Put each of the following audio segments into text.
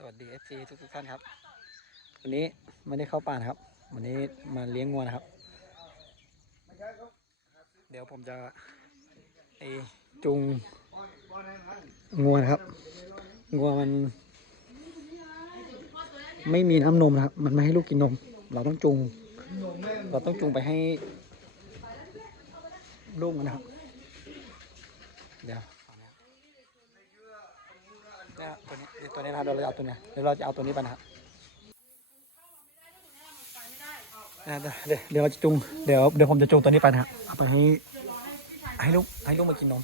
สวัสดี FC ทุกทุกๆท่านครับ วันนี้ไม่ได้เข้าป่านะครับ วันนี้มาเลี้ยงงัวนะครับ เดี๋ยวผมจะไอจุงงัวนะครับ งัวมันไม่มีน้ำนมนะครับ มันไม่ให้ลูกกินนม เราต้องจุง เราต้องจุงไปให้ลูกมันนะครับ เดี๋ยว เนี่ยตัวนี้เดี๋ยวตัวนี้นะครับเดี๋ยวเราจะเอาตัวเนี้ยเดี๋ยวเราจะเอาตัวนี้ไปนะครับเดี๋ยวเดี๋ยวเราจะจุงเดี๋ยวเดี๋ยวผมจะจุงตัวนี้ไปนะครับเอาไปให้ให้ลูกให้ลูกมากินนม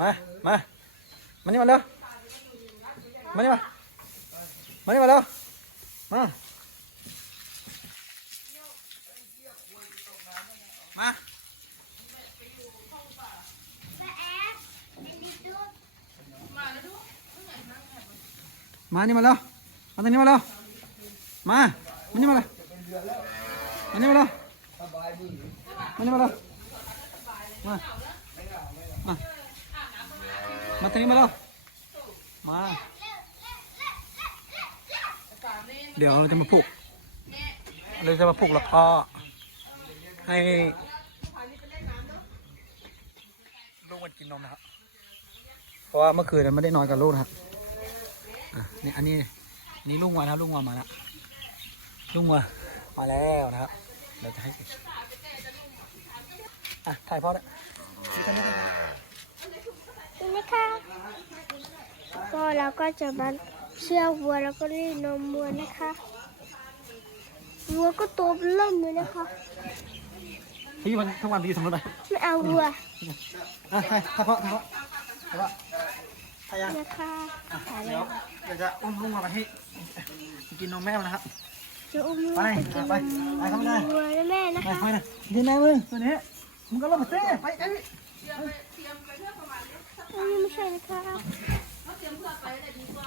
มามามานี่มาเร็วมานี่มามานี่มาเร็วมา มานี่มาแล้วมาตรงนี้มาแล้วมามานี่มาแล้วมานี่มาแล้วมานี่มาแล้วมามามาตรงนี้มาแล้วมาเดี๋ยวเราจะมาผูกเราจะมาผูกแล้วก็ให้ลูกมันกินนมนะครับเพราะว่าเมื่อคืนไม่ได้นอนกับลูกนะครับ อะนี่อันนี้อันนี้ลุงวัวนะครับลุงวัวมาแล้วลุงวัวมาแล้วนะครับเดี๋ยวจะให้อะถ่ายพ่อเลยนี่คนนี้คนนี้นี่นะคะก็เราก็จะมาเชื่อวัวแล้วก็รีดนมวัวนะคะวัวก็ตัวเริ่มเลยนะคะพี่มันทั้งวันพี่ทำรถไปไม่เอาวัวอะถ่ายถ่ายพ่อถ่ายพ่อถ่ายพ่อ ถ่ายยังนะคะอะเดี๋ยวเดี๋ยวจะอุ้มลุงมาไปให้กินนมแม่มันนะครับ จะอุ้มวัวไปไปกินไปนมไปเข้าไปเลยวัวนะแม่นะไปคะไปนะกินแม่มึงตัวนี้มึงก็ลงมาเต้ไปไอ้อันนี้ไม่ใช่นะคะ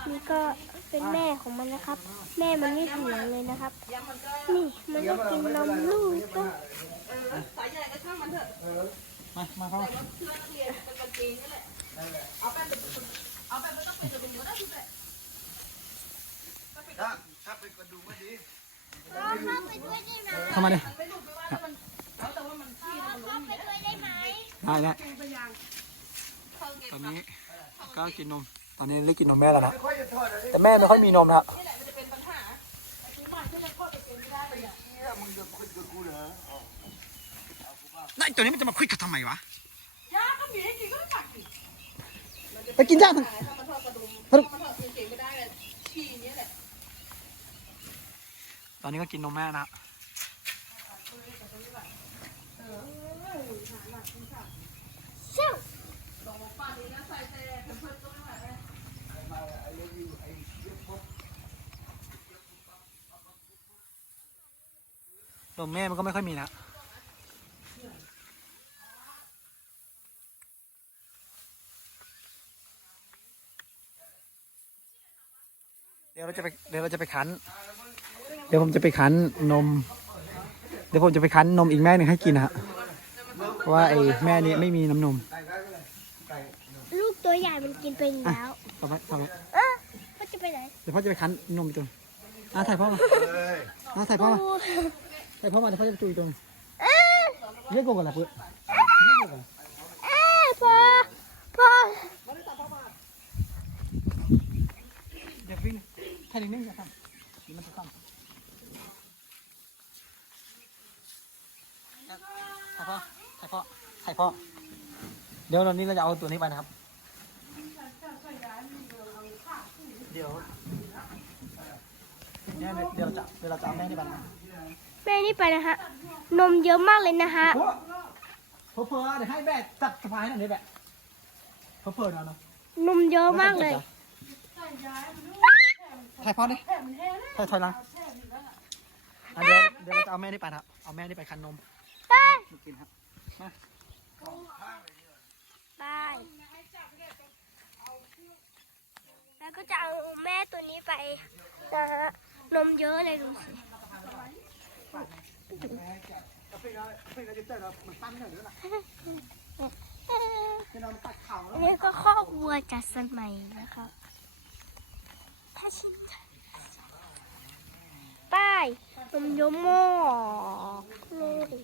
นี่ก็เป็นแม่ของมันนะครับ แม่มันไม่เถียงเลยนะครับ นี่มันก็กินนมลูกก็มามา พ่อเข้าไปด้วยได้ไหมเข้ามาเลยเข้าไปด้วยได้ไหมได้ได้ตอนนี้ก็กินนม ตอนนี้เลิกกินนมแม่แล้วนะ แต่แม่ไม่ค่อยมีนมนะนั่นตัวนี้มันจะมาคุยกับทำไมวะไปกิ นย่างตอนนี้ก็กินนมแม่นะเชี่ยวนมแม่มันก็ไม่ค่อยมีนะ เดี๋ยวเราจะไปเดี๋ยวเราจะไปคั้นเดี๋ยวผมจะไปคั้นนม เดี๋ยวผมจะไปคั้นนมอีกแม่หนึ่งให้กินนะฮะเพราะว่าไอ้แม่นี้ไม่มีน้ำนมลูกตัวใหญ่มันกินไปแล้วต่อไปต่อไปเออเขาจะไปไหนเดี๋ยวพ่อจะไปคั้นนมอีกตัวอะถ่ายพ่อมาอะถ่ายพ่อมาโอ้ถ่ายพ่อมาเดี๋ยวพ่อจะไปจุยอีกตัวเอ๊ะเรียกโกงกันละเพื่อนเรียกโกงกัน เอ๊ะพอพอ อย่าวิ่ง ถ่ายนิ่งๆอย่าทำเดี๋ยวมันจะทำถ่ายพ่อถ่ายพ่อถ่ายพ่อ เดี๋ยวตอนนี้เราจะเอาตัวนี้ไปนะครับ เดี๋ยวเนี่ยเดี๋ยวเราจะเดี๋ยวเราจะเอาแม่นี่ไปนะแม่นี่ไปนะฮะ นมเยอะมากเลยนะฮะเพอเพอเดี๋ยวให้แบกจับสะพายหน่อยดิแบกเพอเพอเนาะเนาะนมเยอะมากเลย ถ่ายพ่อดิถ่ายถอยหลังอะเดี๋ยวเดี๋ยวเราจะเอาแม่นี่ไปนะครับ เอาแม่นี่ไปคันนมเอ้ยมากินครับ มาไปแล้วก็จะเอาแม่ตัวนี้ไปนะฮะนมเยอะเลยดูสิ อันนี้ก็คอกวัวจัดสมัยนะครับถ้าชิน ป้ายนมเยอะมากเลย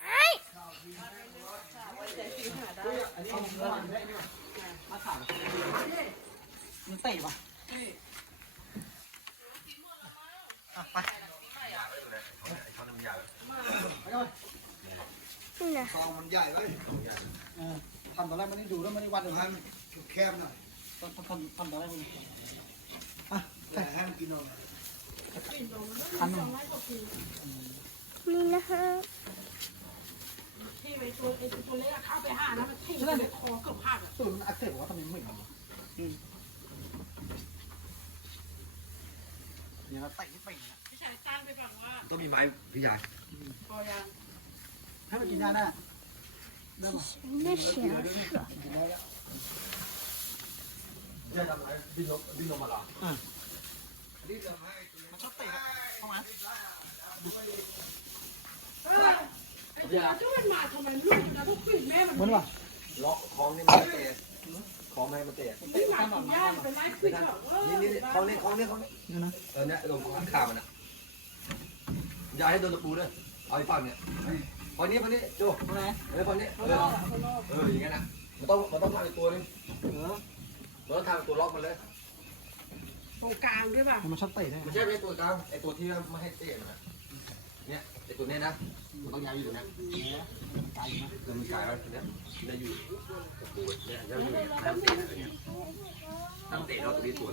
ไอ้ มันเตะปะอะไปไปเลย นี่นะซองมันใหญ่เลยเออทำตอนแรกมันได้ดูแล้วมันได้วัดเลยให้นะมันแคบหน่อยทำทำทำตอนแรกมันอะแต่ให้มันกินนมอันหนึงนี่นะฮะที่ไปตัวไอ้ตัวเล็กอะเข้าไปห้านะมันทิ้งไปคอเกือบหักอะสูตรมันอักเสบบอกว่าทำไมมันไม่เหมือนกันวะอืมเนี่ยมันเตะที่ปีกเนี่ยพี่ชายตั้งไปแบบว่าต้องมีไม้พี่ยายพอยัง ให้มันกินได้นะได้ไหมนี่เสียงกินได้แล้วจะทำอะไรดิ้นนมดิ้นนมมาหรออะดิ้นนมให้มันชอบเตะอะเข้ามาอย่าถ้ามันมาทำไมลูกนะพวกผู้หญิงแม่มันเหมือนว่ะล็อกคล้องนี่มันเตะคล้องไม่ให้มันเตะไม่มากินย่าไปไล่ผู้หญิงแบบเออนี่นี่คล้องนี่คล้องนี่คล้องนี่นี่นะเออเนี่ยลงข้างขามันอะอย่าให้โดนตะปูด้วยเอาไอ้ฝั่งเนี่ย ฝั่งนี้ฝั่งนี้โจตรงไหนเออฝั่งนี้เออเอออย่างงั้นนะมันต้องมันต้องทำอีกตัวนึงเออมันต้องทำตัวล็อกมันเลยตรงกลางด้วยป่ะมันชอบเตะได้ไม่ใช่ไอ้ตัวกลางไอ้ตัวที่ไม่ให้เตะนะเนี่ยไอ้ตัวเนี้ยนะมันต้องย้ายอยู่ตรงนี้ไก่นะคือมันกลายเป็นตัวเนี้ยได้อยู่กับปูเนี่ยจะอยู่น้ำเตะอะไรเงี้ยน้ำเตะเราตัวนี้ตัว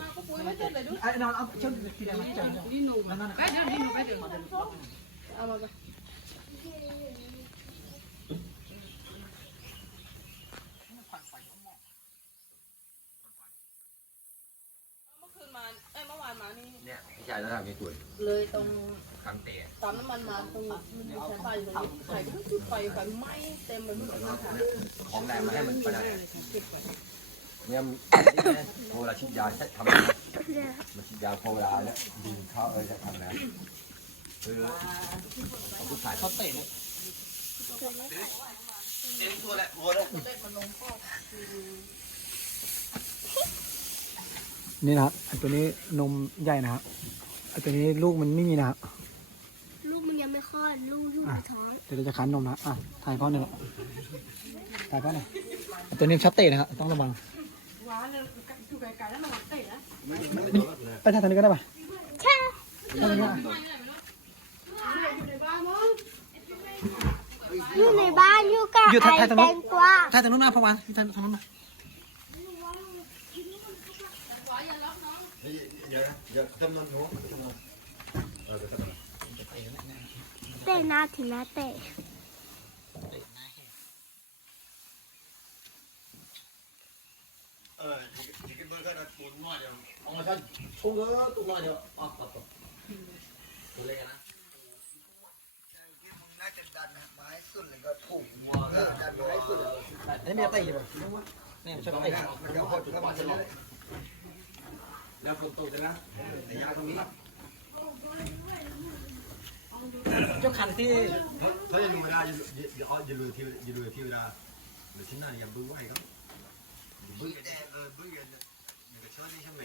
ไอ้นอนเอาเชือกสีแดงมาจับนี่หนูไปเดี๋ยวนี่หนูไปเดี๋ยวเอามาไป เมื่อคืนมา เอ้ยเมื่อวานมา นี่เนี่ยพี่ชายจะทำให้ตัวเลยตรงครั้งเตะปั๊มน้ำมันมาตรงมันมีสายไฟอยู่ตรงนี้ไฟก็จุดไฟไฟไหม้เต็มไปหมดเลยค่ะของแรงมาให้มันไปได้เก็บไว้เนี่ยพอเวลาฉีดยาทำนะเนี่ยมันฉีดยาพอเวลาเนี่ยดึงเข้าเออจะทำนะเออผู้ชายชอบเตะเนี่ยเต็มตัวแหละตัวเลยนี่ นะครับไอ้ตัวนี้นมใหญ่นะครับไอ้ตัวนี้ลูกมันไม่มีนะครับลูกมันยังไม่คลอดลูกอยู่ในท้องเดี๋ยวเราจะคั้นนมนะอะถ่ายพ่อหนึ่งถ่ายพ่อหนึ่งไอ้ตัวนี้ชอบเตะนะครับต้องระวังว้าเนี่ยอยู่ไกลๆแล้วมันเตะนะไปทางนี้ก็ได้ป่ะใช่ทางนี้ก็ได้อยู่ในบ้านมั้งอยู่ในบ้านอยู่กับไอ้แตงกวาถ่ายทางนู้นนะพ่อวันถ่ายทางนู้นนะ เดี๋ยวเดี๋ยวจำนวนหัวเออจะทำอะไร เตะหน้าถึงหน้าเตะเออที่กินเบอร์เกอร์นะปูนมั่วเดียวเอามาชั้นชงเออตัวมั่วเดียวอ๋อครับตัวเล็กนะน่าจะดันไม้สุดเลยกันไม้สุดเอันนี้มีเตะอยู่ป่ะนี่ชอบองเตะนะ แล้วฝนตกจะนะไอ้ยาตรงนี้เจ้าคันที่ถ้าจะดูมาได้อย่าอย่าลืมที่อย่าลืมที่เวลาหรือที่นั่นอย่าบึ้งไว้ครับบึ้งแดงเออบึ้งเงินอย่าเชื่อที่ใช่ไหม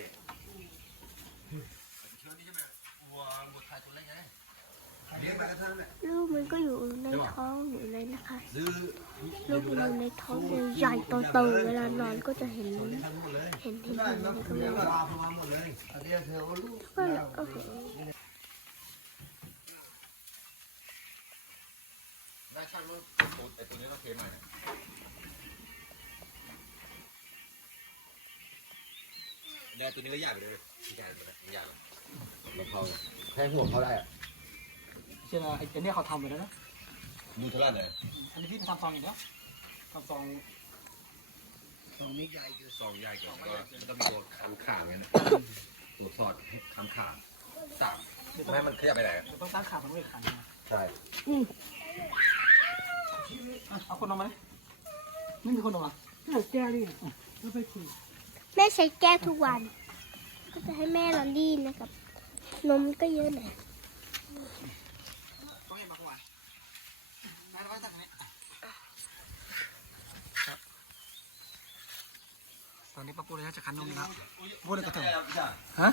เชื่อที่ใช่ไหมวัวหมดไทยตัวเล็กไงเลูกมันก็อยู่ในท้องอยู่เลยนะคะ ลูกมันอยู่ในท้องใหญ่โตๆเวลานอนก็จะเห็นเห็นเห็นเห็นแล้วก็เลี้เลยงปลาประมาณหมดเลยอันนี้เธอว่าลูกก็เลยโอ้โหได้ช่างนู้นไอตัวนี้ต้องเทใหม่เนี่ตัวนี้ก็ใหญ่ไปเลยใหญ่ไปเลยใหญ่เลยแล้วเขาแค่หัวเขาได้อะ เชื่อไอ้ตัวนี้เขาทำไปแล้วนะดูเท่าไหร่เลยอันนี้ที่ทำซองอย่างเดียวทำซองตรงนี้ใหญ่คือซองใหญ่ก่อนก็มันต้องมีตัวคำขาไงนะตัวสอดคำขาสามไม่ให้มันขยับไปไหนเราต้องตั้งขาของเลยขันนะใช่อะเอาคนออกมาดิไม่มีคนออกมาหนูแก้ดิแล้วไปคุยแม่ใช้แก้วทุกวัน ก็จะให้แม่เราลีนนะครับ นมก็เยอะหน่อย ต้องให้มาเข้ามา แล้วก็ตักนี้ครับตอ นนี้ป้าจะคันนมแล้วพูดเลยกระเถิบฮะ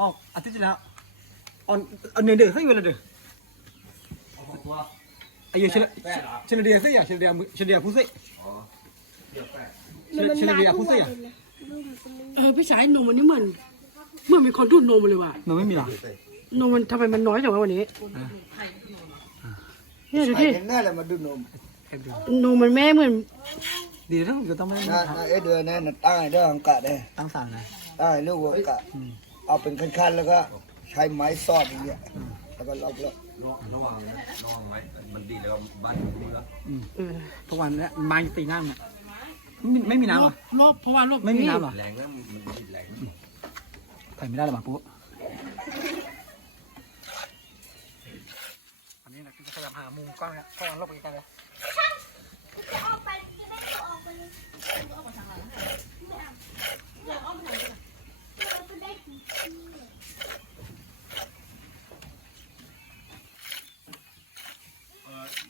ออกอาทิตย์ที่แล้วออนเอาเนื้อเดือดใส่เวลาเดือดอายุเฉลี่ยเฉลี่ยใส่ยาเฉลี่ยเฉลี่ยผู้ใส่เฉลี่ยผู้ใส่อะเออพี่ชายนมมันนี่เหมือนเหมือนมีคนดูดนมเลยว่ะนมไม่มีหรอนมมันทำไมมันน้อยจังวะวันนี้เนี่ยดูใส่ดิกันแน่เลยมาดูนมเอ็มดูนมมันแม่เหมือน ดีทั้งก็ต้องไม่นะนะเอ้เดือนนั้นน่ะตั้งให้เด้อหังกะเด้อตั้งสั่งเลยตั้งให้ลูกหัวกะเอาเป็นขั้นๆแล้วก็ใช้ไม้ซอดอย่างเงี้ยแล้วก็ล็อกแล้วระวังนะระวังไว้มันดีแล้วบ้านดูแล้วเออทุกวันเนี้ยมาตีน้ำเนี่ยไม่ไม่มีน้ำเหรอลบเพราะว่าลบไม่มีน้ำเหรอแรงแล้วมันดีแรงใส่ไม่ได้หรอมาปุ๊อันนี้เราจะพยายามหามุมกล้องครับเข้าวันลบอีกกันเลยจะออกไป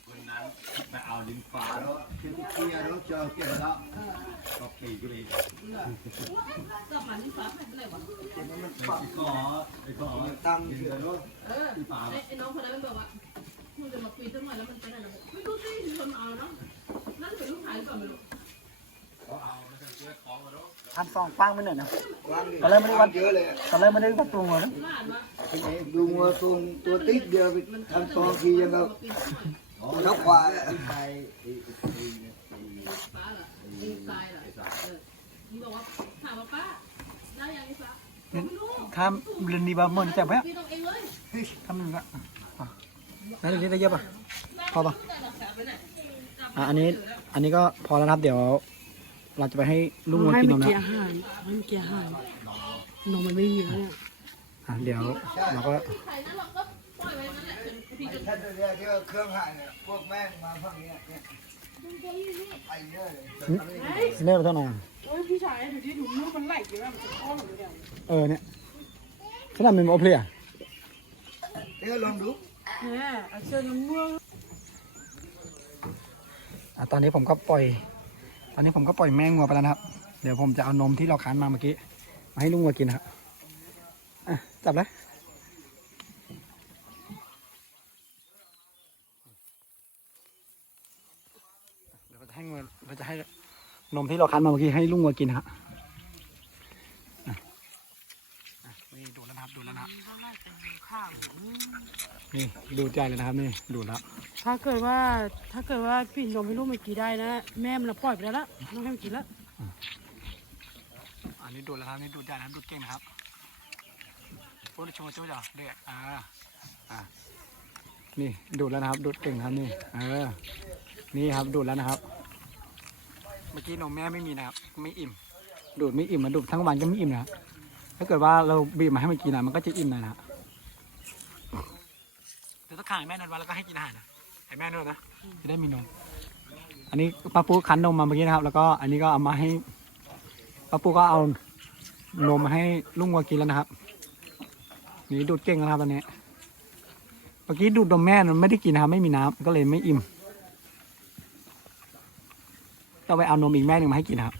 วันนั้นไปเอาลิ้นฟ้าแล้วเที่ยวเที่ยวแล้วเจอเกี่ยวแล้วก็ปีก็เลยก็มันลิ้นฟ้าไปเลยวะมันปัก็ไอ้ก็ตั้งเฉยที่ป่าไอ้น้องคนนั้นมันบอกว่ามันจะมาปีนต้นไม้แล้วมันจะได้ระบบไม่รู้สิมีคนเอาเนาะนั่นเป็นลูกชายหรือเปล่าไม่รู้ ทำซองป้างไม่เหนื่อยนะวางดิก็เลยไม่ได้วัดเยอะเลยตอนแรกไม่ได้วัดตัวเลยบ้านวะดูงัวตัวตัวติดเดียวไปทำตัวทียังก็ปีนต้นไม้เท้าขวาไอ้ป้าเหรอไอ้ทรายเหรอเออมึงบอกว่าถามว่าป้าได้ยังไอ้ป้าไม่รู้ถ้าเรียนดีบ้ามันจะไหมพี่ต้องเองเลยทำมันก็แล้วเรียนได้เยอะป่ะพอป่ะอะอันนี้อันนี้ก็พอแล้วนะครับเดี๋ยว เราจะไปให้ลุงวัวให้กินมันนมกินนะอาหารให้มันกินอาหารนมมันไม่มีแล้วเนี่ยอะเดี๋ยวเราก็ใครนั่นหรอกก็ปล่อยไว้นั่นแหละพี่จะท่านเรียกที่ว่าเครื่องหายเนี่ยพวกแม่งมาฝั่งนี้เนี่ยไปเยอะเลยเลิกไปเท่าไหร่โอ้ยพี่ชายดูที่ดูมือมันไหลกี่ว่ามันจะท้องหรือยังเออเนี่ยขนาดมันโอเพลียเดี๋ยวลองดูแหมอาเชิญน้ำเมืองอะตอนนี้ผมก็ปล่อยต อนนี้ผมก็ปล่อยแม่งัวไปแล้วนะครับ เดี๋ยวผมจะเอานมที่เราคั้นมาเมื่อกี้ มาให้ลุงวัวกินนะครับจับเลยเดี๋ยวเราจะให้งัวเราจะให้นมที่เราคั้นมาเมื่อกี้ให้ลุงวัวกินนะครับนี่ดูแล้วนะครับดูแล้วนะครับ นี่ดูดใจเลยนะครับนี่ดูดแล้วถ้าเกิดว่าถ้าเกิดว่าพี่นมให้ลูกมันกินได้นะแม่มันปล่อยไปแล้วละต้องให้มันกินแล้วอันนี้ดูดแล้วครับนี่ดูดได้นะครับดูดเก่งนะครับพูดชมช่วยจ้ะเด็กอ่าอ่านี่ดูดแล้วนะครับดูดเก่งนะครับนี่เออนี่ครับดูดแล้วนะครับ เมื่อกี้นมแม่ไม่มีนะครับไม่อิ่ม ดูดไม่อิ่มมันดูดทั้งวันก็ไม่อิ่มนะครับถ้าเกิดว่าเราบีบมาให้มันกินนะมันก็จะอิ่มหนอยนะ ครับเดี๋ยวต้องขังให้แม่นอนวันแล้วก็ให้กินอาหารนะให้แม่นอนนะจะได้มีนม อันนี้ป้าปูคั้นนมมาเมื่อกี้นะครับ แล้วก็อันนี้ก็เอามาให้ป้าปูก็เอานมมาให้ลุงวัวกินแล้วนะครับนี่ดูดเก่งแล้วนะครับตอนนี้เมื่อกี้ดูดนมแม่มันไม่ได้กินนะครับไม่มีน้ำก็เลยไม่อิ่มต้องไปเอานมอีกแม่หนึ่งมาให้กินนะครับ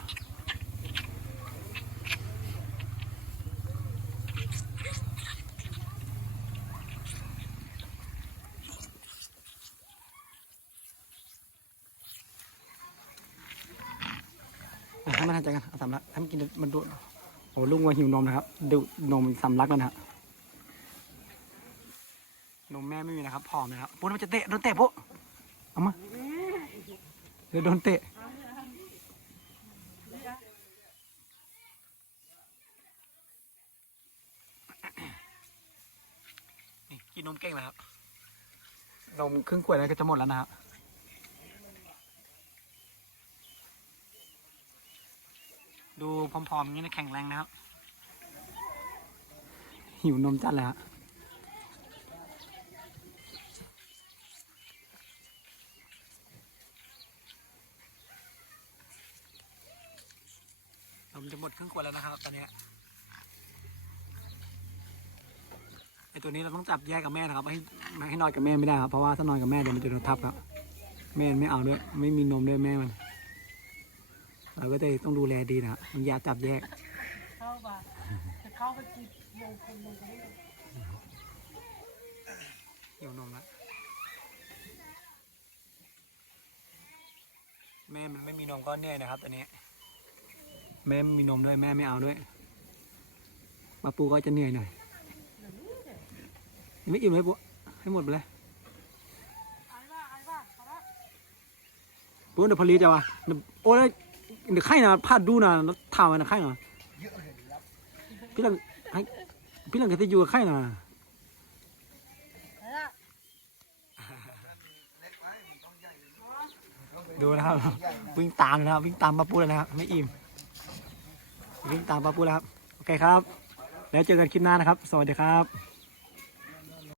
อะให้มั นหายใจกันสำลักให้มันกินมันดูดโอ้ลุงวัวหิวนมนะครับดูดนมสำลักแล้วนะครับนมแม่ไม่มีนะครับผอมนะครับปุ๊บมันจะเตะโดนเตะปุ๊บเอามาเดี๋ยวโดนเตะนี่กินนมเก่งแล้วครับนมครึ่งขวดแล้วก็จะหมดแล้วนะครับ ดูพร้อมๆอย่างนี้นะแข็งแรงนะครับ หิวนมจัดเลยฮะนมจะหมดครึ่งขวดแล้วนะครับตอนเนี้ยตัวนี้เราต้องจับแยกกับแม่นะครับไม่ให้ไม่ให้นอนกับแม่ไม่ได้ครับเพราะว่าถ้านอนกับแม่เดี๋ยวมันจะโดนทับครับ แม่มันไม่เอาด้วย ไม่มีนมด้วยแม่มัน เราก็จะต้องดูแลดีนะมันยาจับแยกเข้ามาจะเข้าไปกินลงคนลงคนนี้หิวนมแล้วแม่มันไม่มีนมก็เหนื่อยนะครับตอนนี้ แม่มมีนมด้วยแม่ไม่เอาด้วยปาปูก็จะเหนื่อยหน่อยยังไม่อิ่มเลยปูให้หมดไปเลยไอ้บ้าไอ้บ้าพอละปูเดี๋ยวพลีจะวะโอ้ย เดี๋ยวไข่นะพาดดูนะแล้วถามมันนะไข่นะเยอะเลยครับพี่หลังพี่หลังก็จะอยู่กับไข่นะไอ้ละดูนะครับวิ่งตามนะครับวิ่งตามปาปูเลยนะครับไม่อิ่มวิ่งตามปาปูแล้วครับโอเคครับ แล้วเจอกันคลิปหน้านะครับ สวัสดีครับ